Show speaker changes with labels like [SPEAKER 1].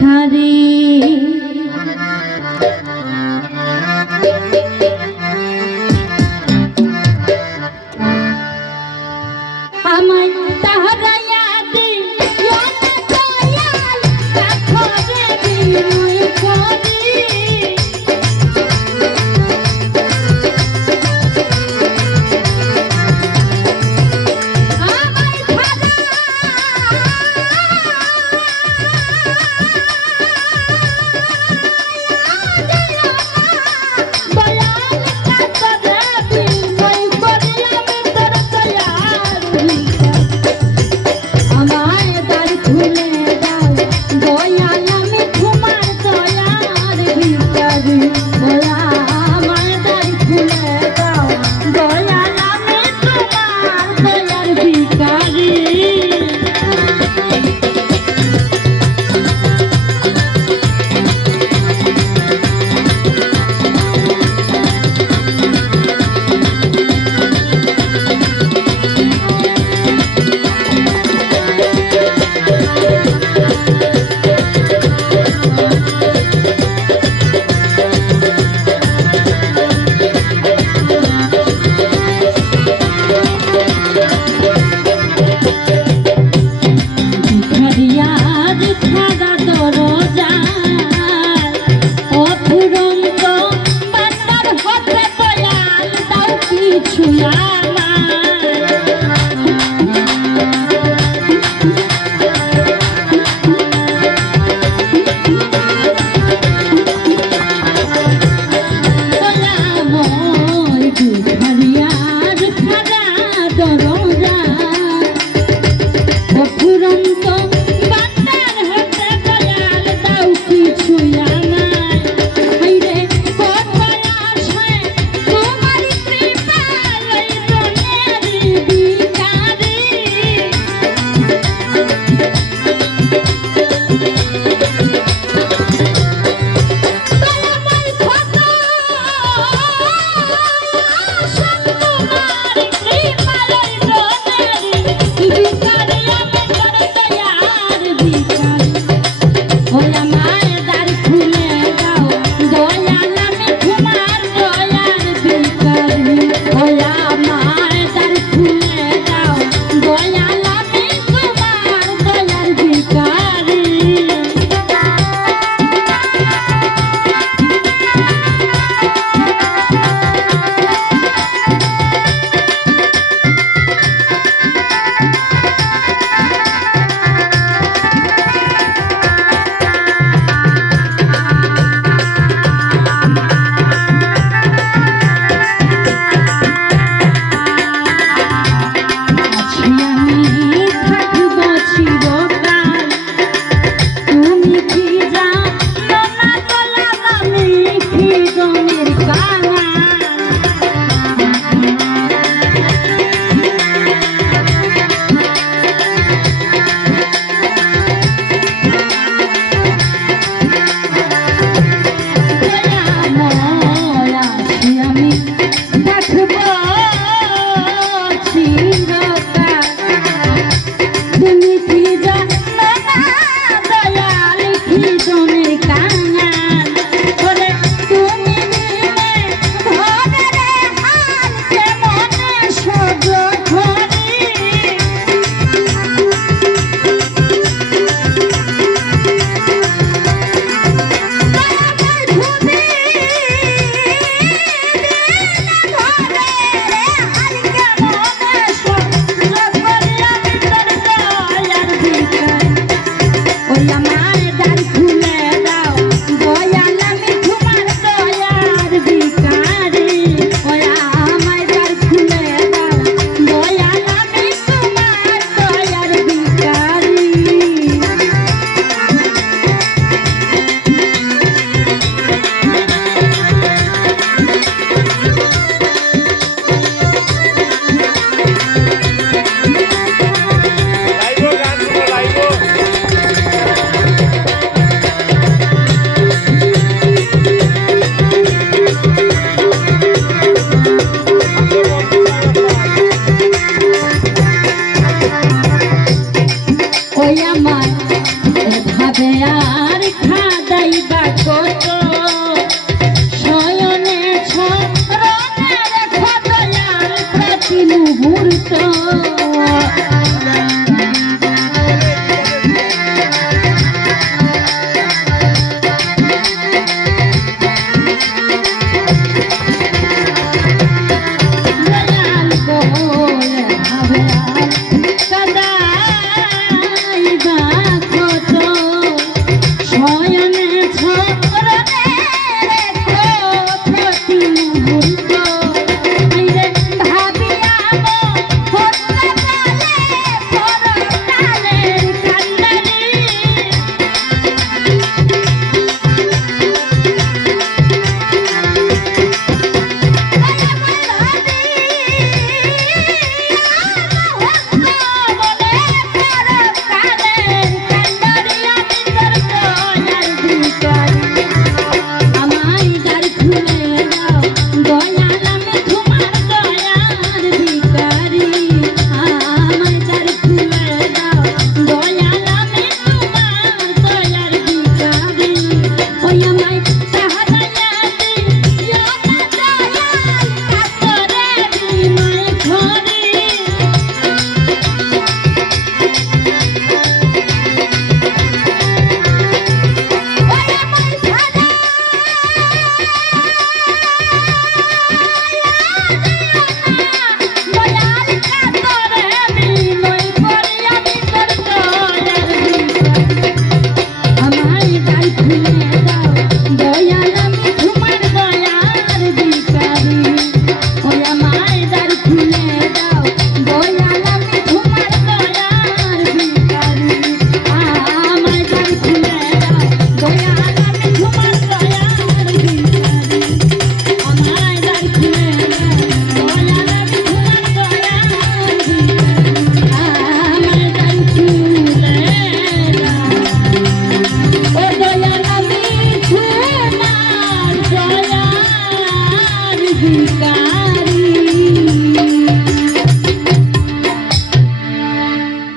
[SPEAKER 1] ভিখারি সোনা मुहूर्ता। night.